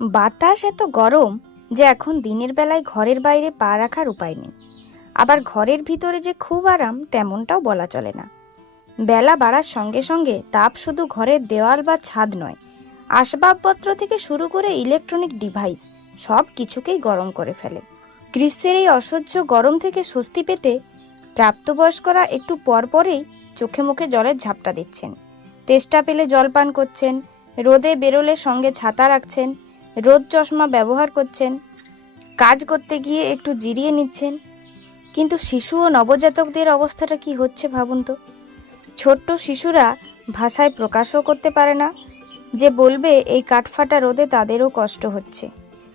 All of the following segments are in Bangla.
বাতাস এত গরম যে এখন দিনের বেলায় ঘরের বাইরে পা রাখার উপায় নেই। আবার ঘরের ভিতরে যে খুব আরাম তেমনটাও বলা চলে না। বেলা বাড়ার সঙ্গে সঙ্গে তাপ শুধু ঘরের দেওয়াল বা ছাদ নয়, আসবাবপত্র থেকে শুরু করে ইলেকট্রনিক ডিভাইস সব কিছুকেই গরম করে ফেলে। গ্রীষ্মের এই অসহ্য গরম থেকে স্বস্তি পেতে প্রাপ্তবয়স্করা একটু পরপরেই চোখে মুখে জলের ঝাপটা দিচ্ছেন, তেষ্টা পেলে জল পান করছেন, রোদে বেরোলে সঙ্গে ছাতা রাখছেন, রোদ চশমা ব্যবহার করছেন, কাজ করতে গিয়ে একটু জিরিয়ে নিচ্ছেন। কিন্তু শিশু ও নবজাতকদের অবস্থাটা কি হচ্ছে ভাবুন তো। ছোট্ট শিশুরা ভাষায় প্রকাশও করতে পারে না যে বলবে এই কাঠফাটা রোদে তাদেরও কষ্ট হচ্ছে।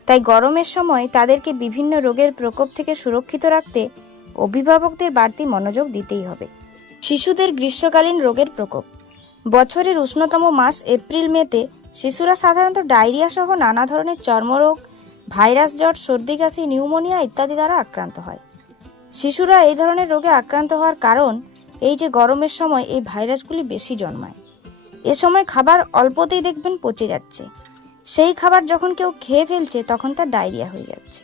তাই গরমের সময় তাদেরকে বিভিন্ন রোগের প্রকোপ থেকে সুরক্ষিত রাখতে অভিভাবকদের বাড়তি মনোযোগ দিতেই হবে। শিশুদের গ্রীষ্মকালীন রোগের প্রকোপ। বছরের উষ্ণতম মাস এপ্রিল মেতে শিশুরা সাধারণত ডায়রিয়া সহ নানা ধরনের চর্মরোগ, ভাইরাস জ্বর, সর্দি কাশি, নিউমোনিয়া ইত্যাদি দ্বারা আক্রান্ত হয়। শিশুরা এই ধরনের রোগে আক্রান্ত হওয়ার কারণ এই যে গরমের সময় এই ভাইরাসগুলি বেশি জন্মায়। এ সময় খাবার অল্পতেই দেখবেন পচে যাচ্ছে, সেই খাবার যখন কেউ খেয়ে ফেলছে তখন তার ডায়রিয়া হয়ে যাচ্ছে।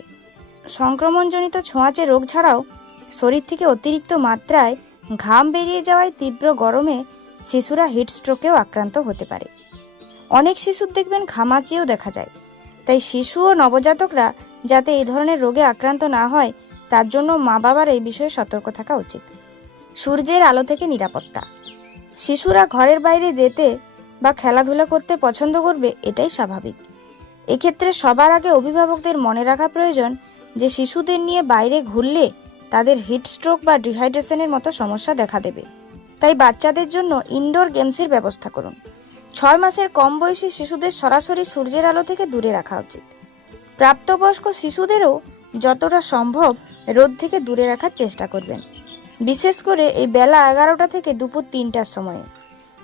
সংক্রমণজনিত ছোঁয়াচে রোগ ছাড়াও শরীর থেকে অতিরিক্ত মাত্রায় ঘাম বেরিয়ে যাওয়ায় তীব্র গরমে শিশুরা হিটস্ট্রোকেও আক্রান্ত হতে পারে। অনেক শিশুর দেখবেন ঘামাচিও দেখা যায়। তাই শিশু ও নবজাতকরা যাতে এই ধরনের রোগে আক্রান্ত না হয় তার জন্য মা বাবার এই বিষয়ে সতর্ক থাকা উচিত। সূর্যের আলো থেকে নিরাপত্তা। শিশুরা ঘরের বাইরে যেতে বা খেলাধুলা করতে পছন্দ করবে, এটাই স্বাভাবিক। এক্ষেত্রে সবার আগে অভিভাবকদের মনে রাখা প্রয়োজন যে শিশুদের নিয়ে বাইরে ঘুরলে তাদের হিটস্ট্রোক বা ডিহাইড্রেশনের মতো সমস্যা দেখা দেবে। তাই বাচ্চাদের জন্য ইনডোর গেমসের ব্যবস্থা করুন। 6 মাসের কম বয়সী শিশুদের সরাসরি সূর্যের আলো থেকে দূরে রাখা উচিত। প্রাপ্তবয়স্ক শিশুদেরও যতটা সম্ভব রোদ থেকে দূরে রাখার চেষ্টা করবেন, বিশেষ করে এই বেলা 11টা থেকে দুপুর 3টার সময়ে।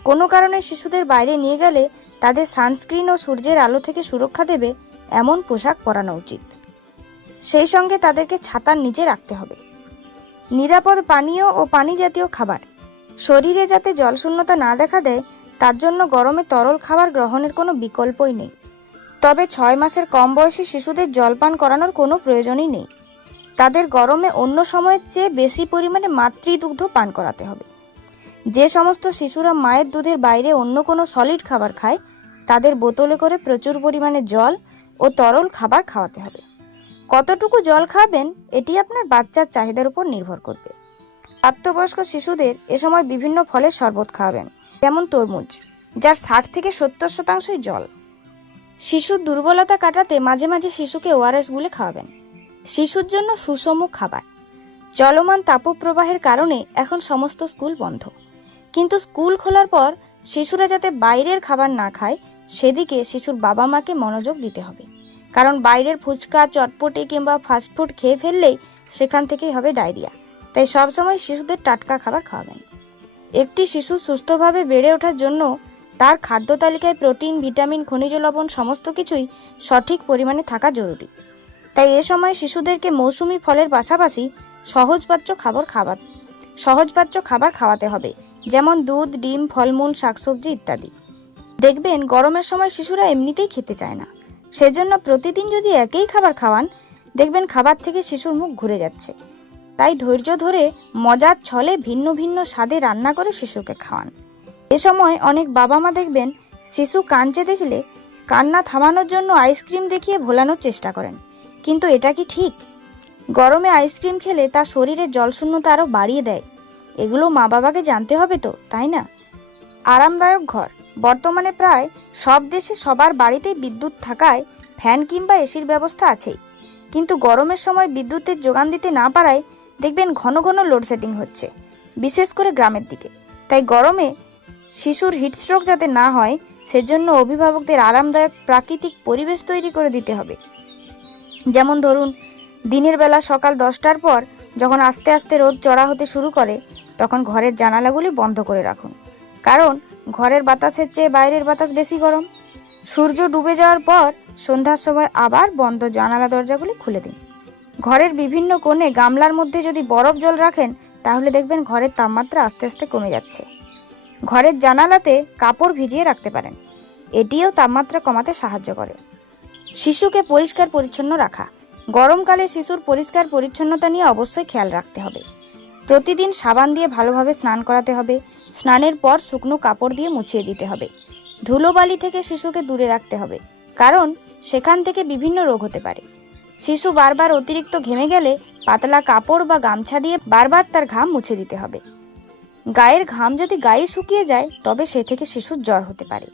কোনো কারণে শিশুদের বাইরে নিয়ে গেলে তাদের সানস্ক্রিন ও সূর্যের আলো থেকে সুরক্ষা দেবে এমন পোশাক পরানো উচিত। সেই সঙ্গে তাদেরকে ছাতার নিচে রাখতে হবে। নিরাপদ পানীয় ও পানি জাতীয় খাবার। শরীরে যাতে জলশূন্যতা না দেখা দেয় তার জন্য গরমে তরল খাবার গ্রহণের কোনো বিকল্পই নেই। তবে 6 মাসের কম বয়সী শিশুদের জলপান করানোর কোনো প্রয়োজনই নেই। তাদের গরমে অন্য সময়ের চেয়ে বেশি পরিমাণে মাতৃদুগ্ধ পান করাতে হবে। যে সমস্ত শিশুরা মায়ের দুধের বাইরে অন্য কোনো সলিড খাবার খায় তাদের বোতলে করে প্রচুর পরিমাণে জল ও তরল খাবার খাওয়াতে হবে। কতটুকু জল খাবেন এটি আপনার বাচ্চার চাহিদার উপর নির্ভর করবে। প্রাপ্তবয়স্ক শিশুদের এ সময় বিভিন্ন ফলের শরবত খাওয়াবেন, যেমন তরমুজ, যার 60 থেকে 70% জল। শিশুর দুর্বলতা কাটাতে মাঝে মাঝে শিশুকে ওআরএস গুলে খাওয়াবেন। শিশুর জন্য সুষম খাবার। চলমান তাপপ্রবাহের কারণে এখন সমস্ত স্কুল বন্ধ, কিন্তু স্কুল খোলার পর শিশুরা যাতে বাইরের খাবার না খায় সেদিকে শিশুর বাবা মাকে মনোযোগ দিতে হবে। কারণ বাইরের ফুচকা, চটপটি কিংবা ফাস্টফুড খেয়ে ফেললেই সেখান থেকেই হবে ডায়রিয়া। তাই সবসময় শিশুদের টাটকা খাবার খাওয়াবেন। একটি শিশু সুস্থভাবে বেড়ে ওঠার জন্য তার খাদ্য তালিকায় প্রোটিন, ভিটামিন, খনিজ লবণ সমস্ত কিছুই সঠিক পরিমাণে থাকা জরুরি। তাই এ সময় শিশুদেরকে মৌসুমি ফলের পাশাপাশি সহজপাচ্য খাবার খাওয়াতে হবে, যেমন দুধ, ডিম, ফলমূল, শাকসবজি ইত্যাদি। দেখবেন গরমের সময় শিশুরা এমনিতেই খেতে চায় না, সেজন্য প্রতিদিন যদি একই খাবার খাওয়ান দেখবেন খাবার থেকে শিশুর মুখ ঘুরে যাচ্ছে। তাই ধৈর্য ধরে মজার ছলে ভিন্ন ভিন্ন স্বাদে রান্না করে শিশুকে খাওয়ান। এ সময় অনেক বাবা মা দেখবেন শিশু কাঁদছে দেখলে কান্না থামানোর জন্য আইসক্রিম দেখিয়ে ভোলানোর চেষ্টা করেন, কিন্তু এটা কি ঠিক? গরমে আইসক্রিম খেলে তার শরীরে জলশূন্যতা আরও বাড়িয়ে দেয়। এগুলো মা বাবাকে জানতে হবে তো, তাই না? আরামদায়ক ঘর। বর্তমানে প্রায় সব দেশে সবার বাড়িতেই বিদ্যুৎ থাকায় ফ্যান কিংবা এসির ব্যবস্থা আছেই, কিন্তু গরমের সময় বিদ্যুতের যোগান দিতে না পারায় দেখবেন ঘন ঘন লোডশেডিং হচ্ছে, বিশেষ করে গ্রামের দিকে। তাই গরমে শিশুর হিটস্ট্রোক যাতে না হয় সেজন্য অভিভাবকদের আরামদায়ক প্রাকৃতিক পরিবেশ তৈরি করে দিতে হবে। যেমন ধরুন, দিনের বেলা সকাল 10টার পর যখন আস্তে আস্তে রোদ চড়া হতে শুরু করে তখন ঘরের জানালাগুলি বন্ধ করে রাখুন, কারণ ঘরের বাতাসের চেয়ে বাইরের বাতাস বেশি গরম। সূর্য ডুবে যাওয়ার পর সন্ধ্যার সময় আবার বন্ধ জানালা দরজাগুলি খুলে দিন। ঘরের বিভিন্ন কোণে গামলার মধ্যে যদি বরফ জল রাখেন তাহলে দেখবেন ঘরের তাপমাত্রা আস্তে আস্তে কমে যাচ্ছে। ঘরের জানালাতে কাপড় ভিজিয়ে রাখতে পারেন, এটিও তাপমাত্রা কমাতে সাহায্য করে। শিশুকে পরিষ্কার পরিচ্ছন্ন রাখা। গরমকালে শিশুর পরিষ্কার পরিচ্ছন্নতা নিয়ে অবশ্যই খেয়াল রাখতে হবে। প্রতিদিন সাবান দিয়ে ভালোভাবে স্নান করাতে হবে। স্নানের পর শুকনো কাপড় দিয়ে মুছিয়ে দিতে হবে। ধুলোবালি থেকে শিশুকে দূরে রাখতে হবে, কারণ সেখান থেকে বিভিন্ন রোগ হতে পারে। শিশু বারবার অতিরিক্ত ঘেমে গেলে পাতলা কাপড় বা গামছা দিয়ে বারবার তার ঘাম মুছে দিতে হবে। গায়ের ঘাম যদি গায়ে শুকিয়ে যায় তবে সে থেকে শিশুর জ্বর হতে পারে।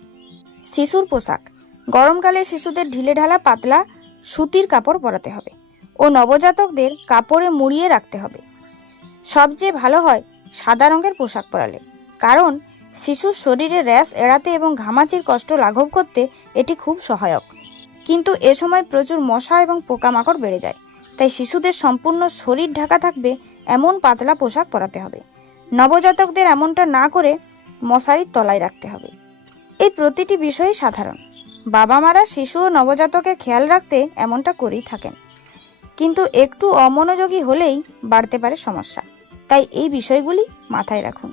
শিশুর পোশাক। গরমকালে শিশুদের ঢিলেঢালা পাতলা সুতির কাপড় পরাতে হবে ও নবজাতকদের কাপড়ে মুড়িয়ে রাখতে হবে। সবচেয়ে ভালো হয় সাদা রঙের পোশাক পরালে, কারণ শিশুর শরীরে র্যাশ এড়াতে এবং ঘামাচির কষ্ট লাঘব করতে এটি খুব সহায়ক। কিন্তু এ সময় প্রচুর মশা এবং পোকামাকড় বেড়ে যায়, তাই শিশুদের সম্পূর্ণ শরীর ঢাকা থাকবে এমন পাতলা পোশাক পরাতে হবে। নবজাতকদের এমনটা না করে মশারির তলায় রাখতে হবে। এই প্রতিটি বিষয়ই সাধারণ। বাবা মারা শিশু ও নবজাতকের খেয়াল রাখতে এমনটা করেই থাকেন, কিন্তু একটু অমনোযোগী হলেই বাড়তে পারে সমস্যা। তাই এই বিষয়গুলি মাথায় রাখুন।